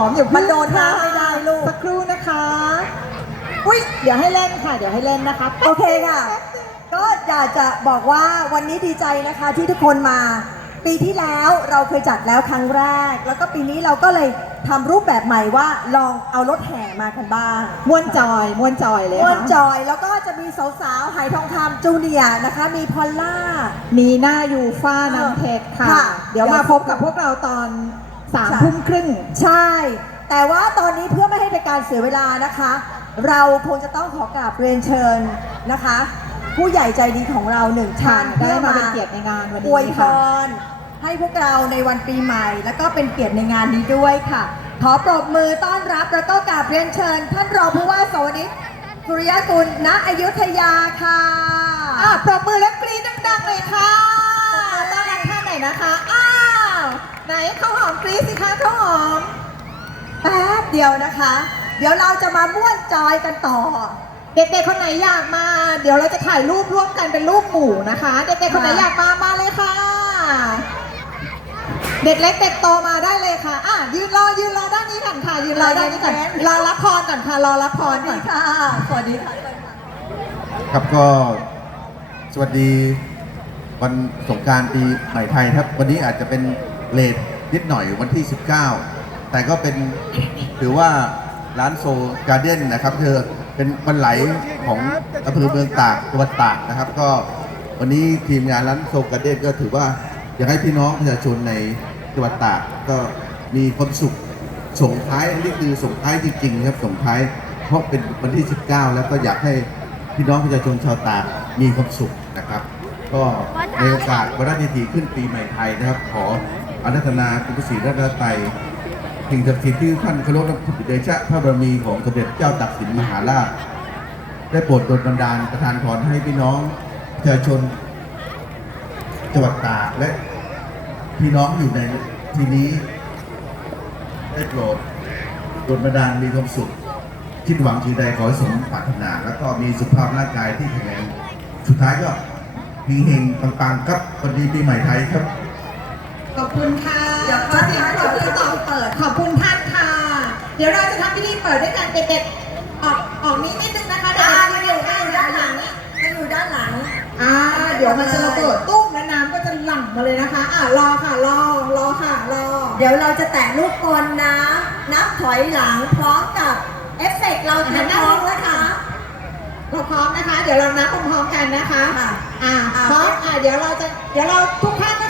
อมอย่าเพิ่งมันโดนน้ำไม่ได้ลูกสักครู่นะคะ อุ้ยเดี๋ยวให้เล่นค่ะ เดี๋ยวให้เล่นนะคะ โอเคค่ะ ก็อยากจะบอกว่าวันนี้ดีใจนะคะที่ทุกคนมา ปีที่แล้วเราเคยจัดแล้วครั้งแรก แล้วก็ปีนี้เราก็เลยทำรูปแบบใหม่ว่าลองเอารถแห่มากันบ้างม่วนจอยม่วนจอยเลยม่วนค่ะจอยแล้วก็จะมีสาวๆไหทองคำจูเนียร์นะคะ มีพอลล่า มีหน้ายูฟ่าน้ำเพชรค่ะ ค่ะ เดี๋ยวมาพบกับพวกเราตอนสามใช่ทุ่มครึ่ง ใช่ แต่ว่าตอนนี้เพื่อไม่ให้เป็นการเสียเวลานะคะ เราคงจะต้องขอกราบเรียนเชิญนะคะ ผู้ใหญ่ใจดีของเราหนึ่งค่ะท่านได้มาพื่อเป็นเกียรติในงานวันอนี้วยพค่ะรให้พวกเราในวันปีใหม่ แล้วก็เป็นเกียรติในงานนี้ด้วยค่ะ ขอปรบมือต้อนรับแล้วก็กราบเรียนเชิญ ท่านรองผู้ว่าสวัสดิสุริยกุลณอยุธยาค่ะอะปรบมือและกรี๊ดดังๆเลยค่ะต้อนรับท่านหน่อยนะคะอ้าว ไหนข้าวหอมกรี๊ดสิคะข้าวหอมแป๊บเดียวนะคะ เดี๋ยวเราจะมาม่วนจอยกันต่อ เด็กๆคนไหนอยากมา เดี๋ยวเราจะถ่ายรูปร่วมกันเป็นรูปหมู่นะคะ เด็กๆคนไหนอยากมามาเลยค่ะ เด็กเล็กเด็กโตมาได้เลยค่ะอะยืนรอยืนรอด้านนี้ก่อนค่ะยืนรอด้านนี้ก่อนรอรับพรก่อนค่ะรอรับพสรวัสก่ดีอนค่ะสวัสดีค่ะครับก็สวัสดีวันสงกรารปีใหม่ไทยครับ วันนี้อาจจะเป็น เลทนิดหน่อยวันที่ 19 แต่ก็เป็นถือว่าร้านโซการ์เด้นนะครับคือเป็นวันไหลของอำเภอเมืองตากจังหวัดตากนะครับ ก็วันนี้ทีมงานร้านโซการ์เด้นก็ถือว่าอยากให้พี่น้องประชาชนในจังหวัดตากก็มีความสุขส่งท้ายนี่คือส่งท้ายจริงๆครับส่งท้าย เพราะเป็นวันที่ 19 แล้วก็อยากให้พี่น้องประชาชนชาวตากมีความสุขนะครับ ก็ในโอกาสวราชนิติขึ้นปีใหม่ไทยนะครับ ขอ อารัธนาคุณพระศรีรัตนตรัยสิ่งศักดิ์สิทธิ์ที่ท่านเคารพนับถือเดชะพระบารมีของสมเด็จเจ้าตักสินมหาราช ได้โปรดดลบันดาลประทานพรให้พี่น้องประชาชนจังหวัดตากและพี่น้องอยู่ในที่นี้ได้โปรดดนบันดาลมีความสุขคิดหวังสิ่งใดขอให้สมปรารถนา แล้วก็มีสุขภาพร่างกายที่แข็งแรงสุดท้ายก็มีเฮงปังๆครับวันดีปีใหม่ไทยครับ อบคุณค่ะเดี๋ยวขอเสียงปรบมือต่อเปิด ขอบคุณท่านค่ะ เดี๋ยวเราจะทำพิธีเปิดด้วยกันเด็กๆออกออกนี้นิดนึงนะคะเด็กอ่าๆมามาออยู่ยู่ด้านด้านหหลัลังงนี้มาอยู่ด้านหลัง อ่า เดี๋ยวมันจะระเบิดตุ้มและน้ำก็จะหลั่งมาเลยนะคะ อ่ารอค่ะรอรอค่ะรอ เดี๋ยวเราจะแตะลูกบอลนะ นับถอยหลังพร้อมกับเอฟเฟกต์เราทั้งท้องนะคะเราพร้อมนะคะ เดี๋ยวเรานับพร้อมๆกันนะคะค่ะอ่าอ่าพร้อมอ่าเดี๋ยวเราจะเดี๋ยวเราทุกท่านนะ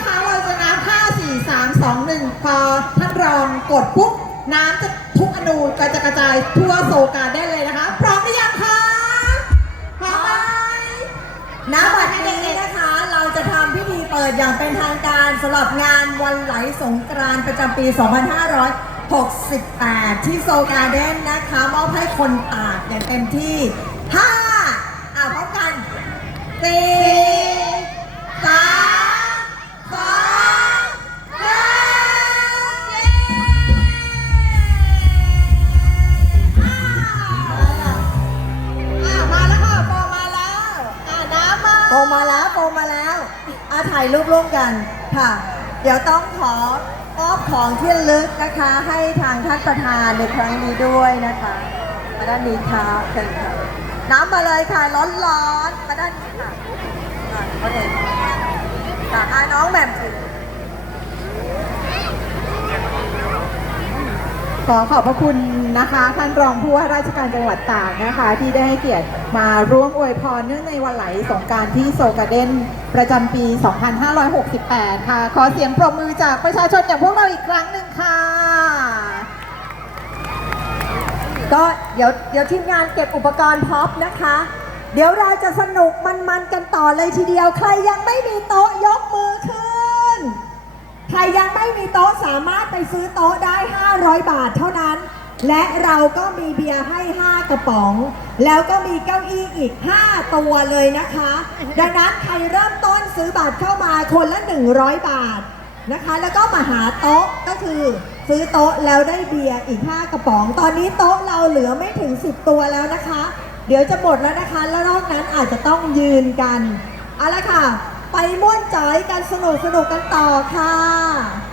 คะเราจะ กดปุ๊บน้ำจะทุกอนูกระจายทั่วโซกาได้เลยนะคะ พร้อมหรือยังคะพร้อมไหมณบัดนี้นะคะ เราจะทำพิธีเปิดอย่างเป็นทางการสำหรับงานวันไหลสงกรานต์ประจำปี 2568 ที่โซการ์เด้นนะคะ มอบให้คนตากอย่างเต็มที่ 5 อะพร้อมกัน4 โปรมาแล้วโปรมาแล้วอาถ่ายรูปร่วมกันค่ะ เดี๋ยวต้องขอมอบของที่ลึกนะคะ ให้ทางท่านประธานในครั้งนี้ด้วยนะคะมาด้านนี้ค่ะเชิญค่ะน้ำมาเลยค่ะร้อนๆมาด้านนี้ค่ะอะมาเลยค่ะอะน้องแหม่มถือ ข อขอบพระคุณนะคะ ท่านรองผู้ว่าราชการจังหวัดตากนะคะ ที่ได้ให้เกียรติมาร่วมอวยพรเนื่องในวันไหลสงการที่โซกาเดนประจำปี 2568 ค่ะ ขอเสียงปรบมือจากประชาชนอย่างพวกเราอีกครั้งหนึ่งค่ะ ก็เดี๋ยวเดี๋ยวทีมงานเก็บอุปกรณ์พร็อพนะคะ เดี๋ยวเราจะสนุกมันๆกันต่อเลยทีเดียวใครยังไม่มีโต๊ะยกมือขึ้น ใครยังไม่มีโต๊ะสามารถไปซื้อโต๊ะได้ 500 บาทเท่านั้น และเราก็มีเบียร์ให้ 5 กระป๋อง แล้วก็มีเก้าอี้อีก 5 ตัวเลยนะคะ ดังนั้นใครเริ่มต้นซื้อบัตรเข้ามาคนละ 100 บาทนะคะ แล้วก็มาหาโต๊ะก็คือซื้อโต๊ะแล้วได้เบียร์อีก 5 กระป๋อง ตอนนี้โต๊ะเราเหลือไม่ถึง 10 ตัวแล้วนะคะ เดี๋ยวจะหมดแล้วนะคะ แล้วนอกนั้นอาจจะต้องยืนกันเอาละค่ะ ไปม่วนจอยกันสนุกสนุกกันต่อค่ะ